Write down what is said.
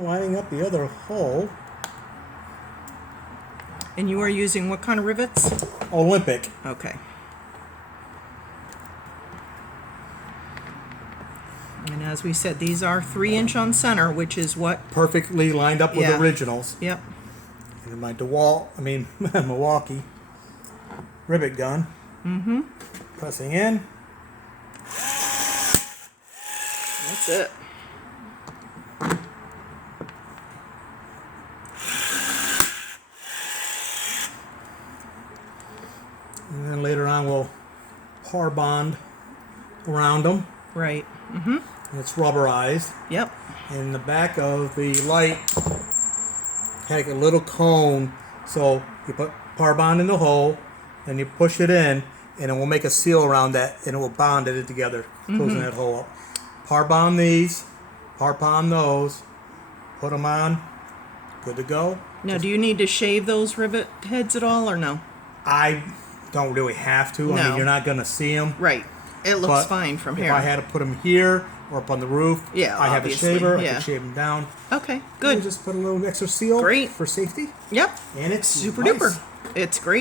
Lining up the other hole. And you are using what kind of rivets? Olympic. Okay. And as we said, these are 3-inch on center, which is what? Perfectly lined up with Yeah. originals. Yep. And my Milwaukee rivet gun. Mm-hmm. Pressing in. That's it. And then later on we'll par bond around them. Right. Mm-hmm. And it's rubberized. Yep. In the back of the light, had a little cone. So you put par bond in the hole, and you push it in, and it will make a seal around that, and it will bond it together, closing that hole up. Par bond these, par bond those, put them on, good to go. Now, do you need to shave those rivet heads at all, or no? I don't really have to. I No. mean, you're not going to see them. Right. It looks fine from here. If I had to put them here or up on the roof, Yeah, I have a obviously, shaver. I yeah. can shave them down. Okay, And good. just put a little extra seal Great. for safety. Yep. And it's Super nice. duper. It's great.